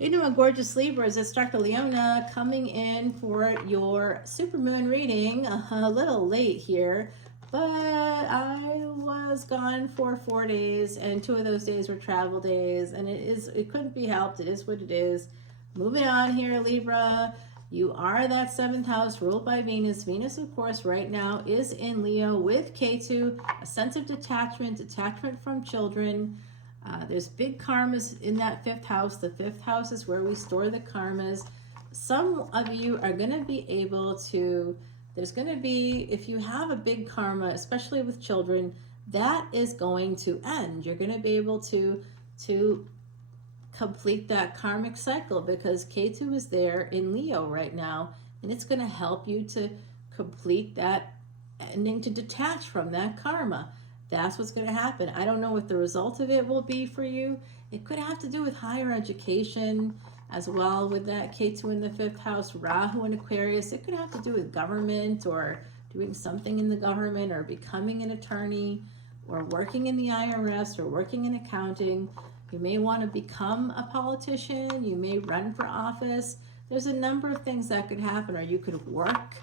Hey, you know, gorgeous Libras, it's Dr. Leona coming in for your supermoon reading. A little late here, but I was gone for 4 days, and 2 of those days were travel days, and it couldn't be helped. It is what it is. Moving on here, Libra. You are that seventh house ruled by Venus. Venus, of course, right now is in Leo with Ketu, a sense of detachment from children. There's big karmas in that fifth house. The fifth house is where we store the karmas. Some of you are going to be able to, there's going to be, if you have a big karma, especially with children, that is going to end. You're going to be able to complete that karmic cycle because Ketu is there in Leo right now, and it's going to help you to complete that ending, to detach from that karma. That's what's going to happen. I don't know what the result of it will be for you. It could have to do with higher education as well with that Ketu in the fifth house, Rahu in Aquarius. It could have to do with government or doing something in the government or becoming an attorney or working in the IRS or working in accounting. You may want to become a politician. You may run for office. There's a number of things that could happen, or you could work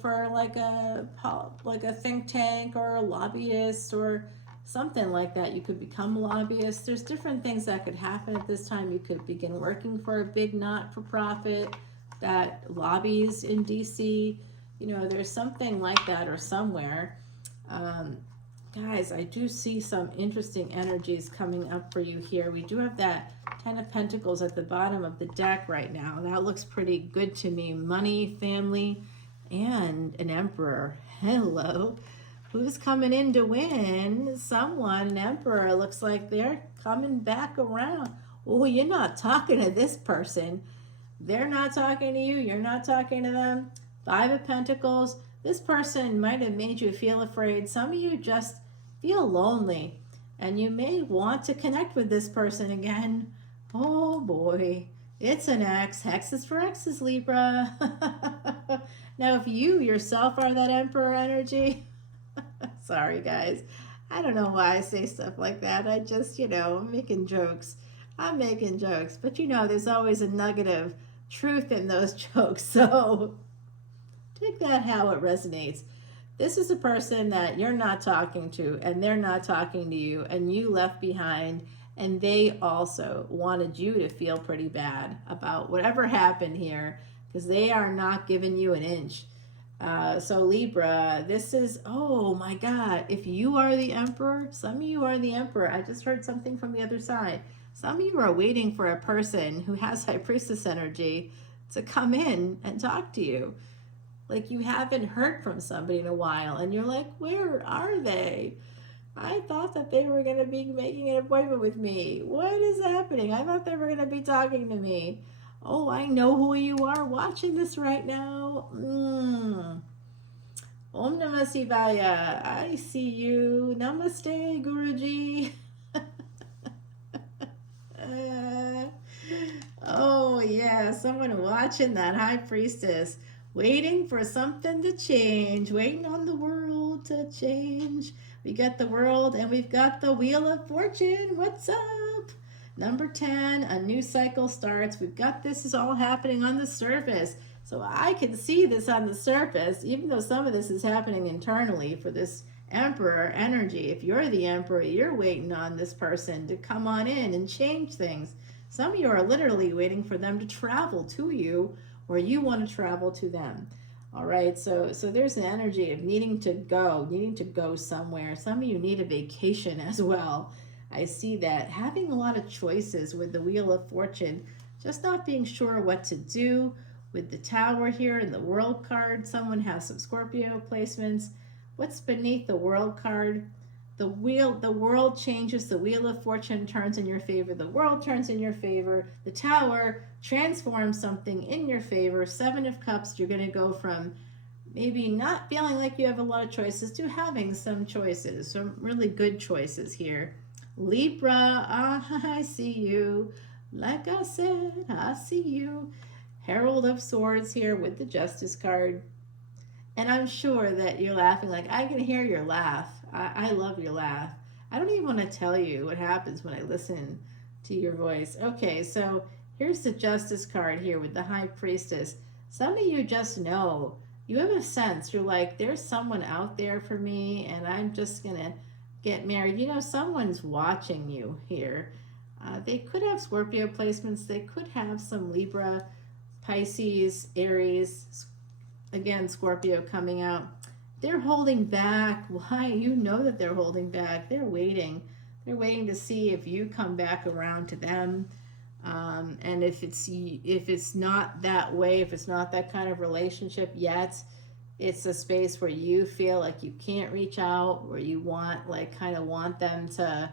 for like a think tank or a lobbyist or something like that. You could become a lobbyist. There's different things that could happen at this time. You could begin working for a big not-for-profit that lobbies in DC. There's something like that or somewhere. Guys, I do see some interesting energies coming up for you here. We do have that Ten of Pentacles at the bottom of the deck right now. That looks pretty good to me. Money, family, and an Emperor. Hello. Who's coming in to win? Someone, an Emperor. Looks like they're coming back around. Oh, you're not talking to this person. They're not talking to you. You're not talking to them. Five of Pentacles. This person might have made you feel afraid. Some of you just feel lonely, and you may want to connect with this person again. Oh boy, it's an X. Hex is for X's, Libra. Now, if you yourself are that Emperor energy, sorry guys, I don't know why I say stuff like that. I just, I'm making jokes. But there's always a nugget of truth in those jokes, so take that how it resonates. This is a person that you're not talking to, and they're not talking to you, and you left behind, and they also wanted you to feel pretty bad about whatever happened here, because they are not giving you an inch. So Libra, this is, oh my God, if you are the Emperor, some of you are the Emperor. I just heard something from the other side. Some of you are waiting for a person who has High Priestess energy to come in and talk to you. Like you haven't heard from somebody in a while, and you're like, where are they? I thought that they were going to be making an appointment with me. What is happening? I thought they were going to be talking to me. Oh, I know who you are watching this right now. Om Namah Shivaya. I see you. Namaste, Guruji. Oh, yeah. Someone watching that High Priestess. Waiting for something to change. Waiting on the world to change. We got the world and we've got the Wheel of Fortune. What's up? Number 10, a new cycle starts. We've got this is all happening on the surface. So I can see this on the surface, even though some of this is happening internally for this Emperor energy. If you're the Emperor, you're waiting on this person to come on in and change things. Some of you are literally waiting for them to travel to you, or you want to travel to them. All right, so there's an energy of needing to go somewhere. Some of you need a vacation as well. I see that. Having a lot of choices with the Wheel of Fortune, just not being sure what to do with the Tower here and the World card. Someone has some Scorpio placements. What's beneath the World card? The world changes. The Wheel of Fortune turns in your favor. The world turns in your favor. The Tower transforms something in your favor. Seven of Cups, you're going to go from maybe not feeling like you have a lot of choices to having some choices, some really good choices here. Libra, I see you. Like I said, I see you. Herald of Swords here with the Justice card. And I'm sure that you're laughing. Like, I can hear your laugh. I love your laugh. I don't even want to tell you what happens when I listen to your voice. Okay, so here's the Justice card here with the High Priestess. Some of you just know. You have a sense. You're like, there's someone out there for me, and I'm just going to get married. You know, someone's watching you here. They could have Scorpio placements. They could have some Libra, Pisces, Aries, again, Scorpio coming out. They're holding back. Why? You know that they're holding back. They're waiting. They're waiting to see if you come back around to them. And if it's not that way, if it's not that kind of relationship yet, it's a space where you feel like you can't reach out, where you want, like, kind of want them to,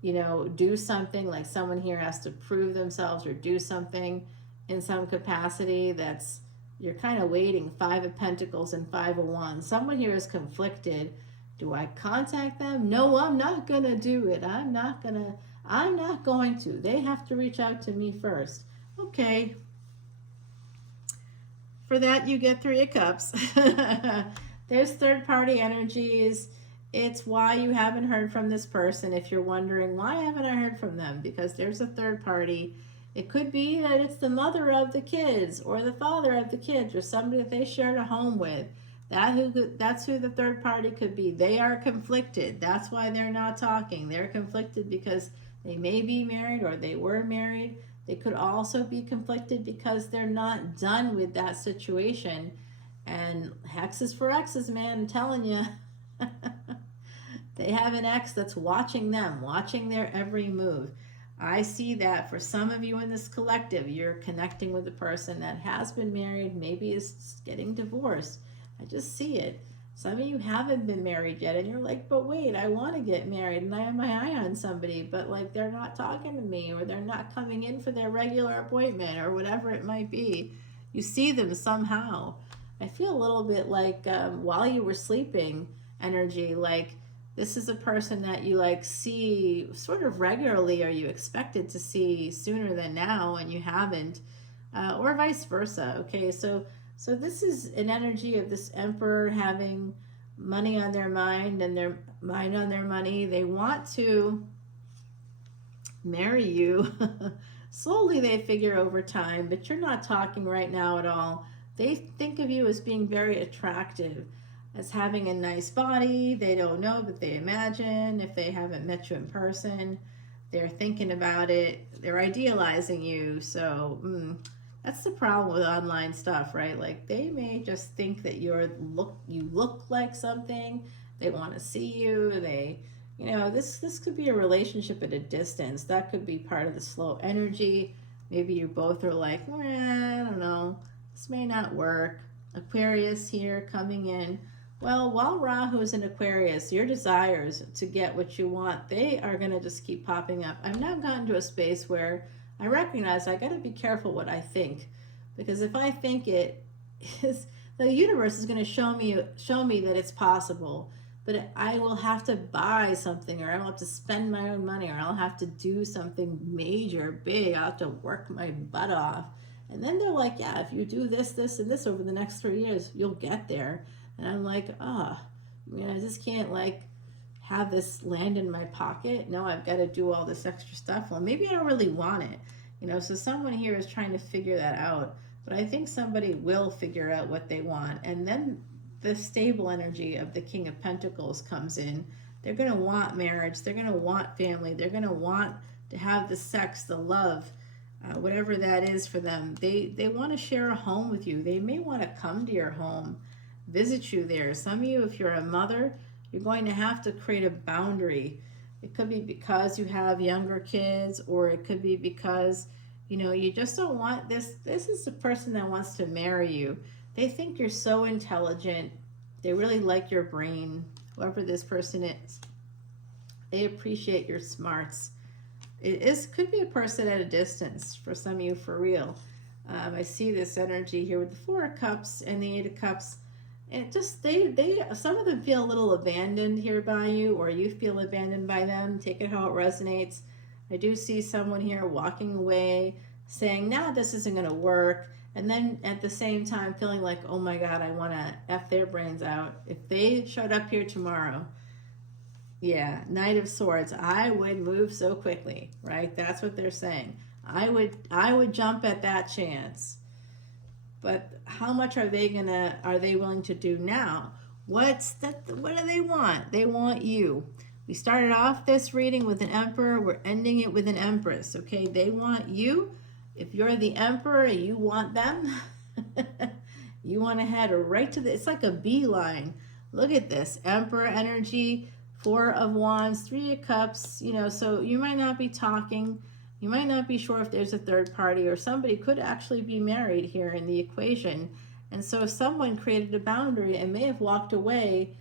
you know, do something, like someone here has to prove themselves or do something in some capacity. That's, you're kind of waiting. 5 of Pentacles and 5 of Wands. Someone here is conflicted. Do I contact them? No, I'm not going to do it. I'm not going to. They have to reach out to me first. Okay. For that, you get 3 of Cups. There's third-party energies. It's why you haven't heard from this person. If you're wondering, why haven't I heard from them? Because there's a third party. It could be that it's the mother of the kids or the father of the kids or somebody that they shared a home with. That's who the third party could be. They are conflicted. That's why they're not talking. They're conflicted because they may be married or they were married. They could also be conflicted because they're not done with that situation. And hexes for exes, man, I'm telling you. They have an ex that's watching them, watching their every move. I see that for some of you in this collective, you're connecting with a person that has been married, maybe is getting divorced. I just see it. Some of you haven't been married yet, and you're like, but wait, I want to get married, and I have my eye on somebody, but like they're not talking to me, or they're not coming in for their regular appointment, or whatever it might be. You see them somehow. I feel a little bit like while you were sleeping energy, like this is a person that you like see sort of regularly, or you expected to see sooner than now, and you haven't, or vice versa. Okay, so this is an energy of this Emperor having money on their mind and their mind on their money. They want to marry you. Slowly they figure over time, but you're not talking right now at all. They think of you as being very attractive, as having a nice body. They don't know, but they imagine. If they haven't met you in person, they're thinking about it. They're idealizing you. So that's the problem with online stuff, right? Like they may just think that you look like something. They want to see you. This could be a relationship at a distance. That could be part of the slow energy. Maybe you both are like, I don't know, this may not work. Aquarius here coming in. Well, while Rahu is in Aquarius, your desires to get what you want, they are going to just keep popping up. I've now gotten to a space where I recognize I got to be careful what I think, because if I think it is, the universe is going to show me that it's possible, but I will have to buy something, or I will have to spend my own money, or I'll have to do something major, big. I'll have to work my butt off. And then they're like, yeah, if you do this, this, and this over the next 3 years, you'll get there. And I'm like, I just can't like have this land in my pocket. No, I've got to do all this extra stuff. Well, maybe I don't really want it. So someone here is trying to figure that out. But I think somebody will figure out what they want. And then the stable energy of the King of Pentacles comes in. They're going to want marriage. They're going to want family. They're going to want to have the sex, the love, whatever that is for them. They want to share a home with you. They may want to come to your home, visit you there. Some of you, if you're a mother, you're going to have to create a boundary. It could be because you have younger kids, or it could be because, you just don't want this. This is the person that wants to marry you. They think you're so intelligent. They really like your brain, whoever this person is. They appreciate your smarts. Could be a person at a distance for some of you, for real. I see this energy here with the 4 of Cups and the 8 of Cups. And just some of them feel a little abandoned here by you, or you feel abandoned by them. Take it how it resonates. I do see someone here walking away, saying, "No, this isn't going to work," and then at the same time feeling like, "Oh my God, I want to F their brains out." If they showed up here tomorrow, Yeah, Knight of Swords. I would move so quickly, right? That's what they're saying. I would jump at that chance. But how much are they willing to do now? What do they want? They want you. We started off this reading with an emperor, we're ending it with an empress, okay? They want you. If you're the emperor, you want them. You want to head right to it's like a beeline. Look at this. Emperor energy, 4 of Wands, 3 of Cups, so you might not be talking. You might not be sure if there's a third party, or somebody could actually be married here in the equation. And so if someone created a boundary and may have walked away,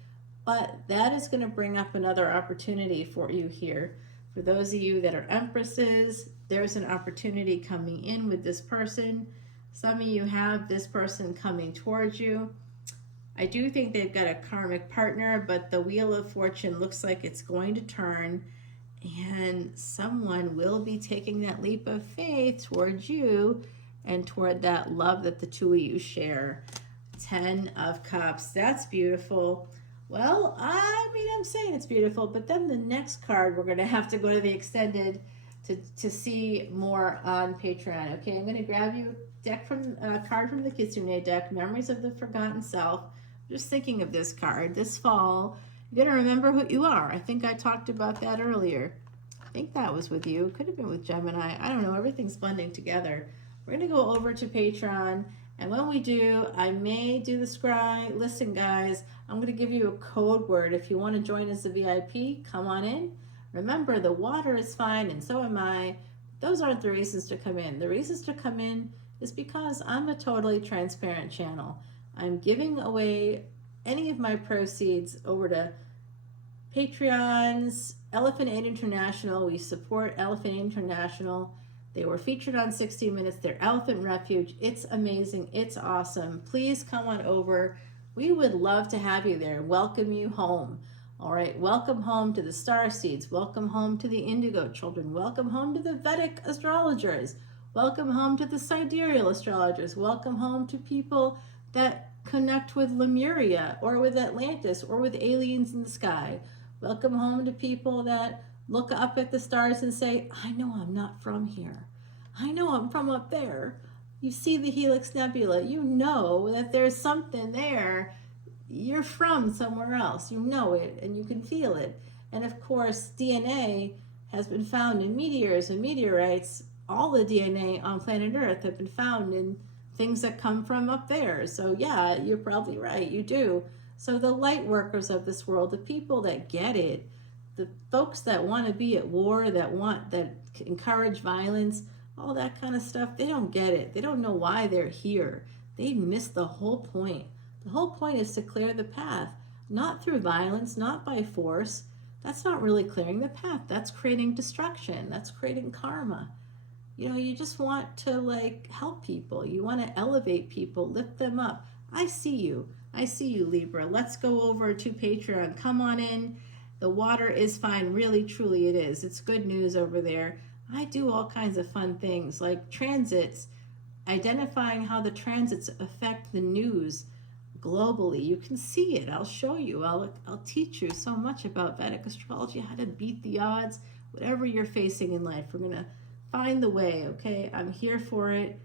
but that is going to bring up another opportunity for you here. For those of you that are empresses, there's an opportunity coming in with this person. Some of you have this person coming towards you. I do think they've got a karmic partner, but the Wheel of Fortune looks like it's going to turn, and someone will be taking that leap of faith towards you and toward that love that the two of you share. 10 of Cups. That's beautiful. Well, I mean, I'm saying it's beautiful, but then the next card, we're going to have to go to the extended to see more on Patreon. Okay, I'm going to grab you a card from the Kitsune deck, Memories of the Forgotten Self. Just thinking of this card this fall. You're going to remember who you are. I think I talked about that earlier. I think that was with you. Could have been with Gemini. I don't know. Everything's blending together. We're going to go over to Patreon. And when we do, I may do the scry. Listen, guys, I'm going to give you a code word. If you want to join as a VIP, come on in. Remember, the water is fine, and so am I. Those aren't the reasons to come in. The reasons to come in is because I'm a totally transparent channel. I'm giving away any of my proceeds over to Patreon's Elephant Aid International. We support Elephant Aid International. They were featured on 60 Minutes. They're Elephant Refuge. It's amazing. It's awesome. Please come on over. We would love to have you there. Welcome you home. All right. Welcome home to the Star Seeds. Welcome home to the Indigo Children. Welcome home to the Vedic Astrologers. Welcome home to the Sidereal Astrologers. Welcome home to people that connect with Lemuria or with Atlantis or with aliens in the sky. Welcome home to people that look up at the stars and say, I know I'm not from here. I know I'm from up there. You see the Helix Nebula. You know that there's something there. You're from somewhere else. You know it and you can feel it. And of course, DNA has been found in meteors and meteorites. All the DNA on planet Earth have been found in things that come from up there. So yeah, you're probably right. You do. So the light workers of this world, the people that get it, the folks that want to be at war, that encourage violence, all that kind of stuff, they don't get it. They don't know why they're here. They miss the whole point. The whole point is to clear the path, not through violence, not by force. That's not really clearing the path. That's creating destruction. That's creating karma. You just want to help people. You want to elevate people, lift them up. I see you. I see you, Libra. Let's go over to Patreon. Come on in. The water is fine. Really, truly it is. It's good news over there. I do all kinds of fun things like transits, identifying how the transits affect the news globally. You can see it. I'll show you. I'll teach you so much about Vedic astrology, how to beat the odds, whatever you're facing in life. We're going to find the way, okay? I'm here for it.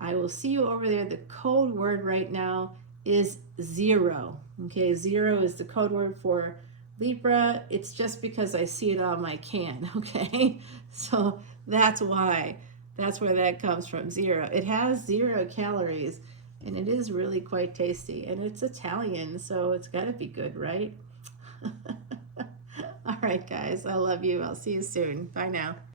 I will see you over there. The code word right now is 0. Okay, 0 is the code word for Libra. It's just because I see it on my can, okay? So that's why. That's where that comes from, 0. It has 0 calories, and it is really quite tasty. And it's Italian, so it's got to be good, right? All right, guys. I love you. I'll see you soon. Bye now.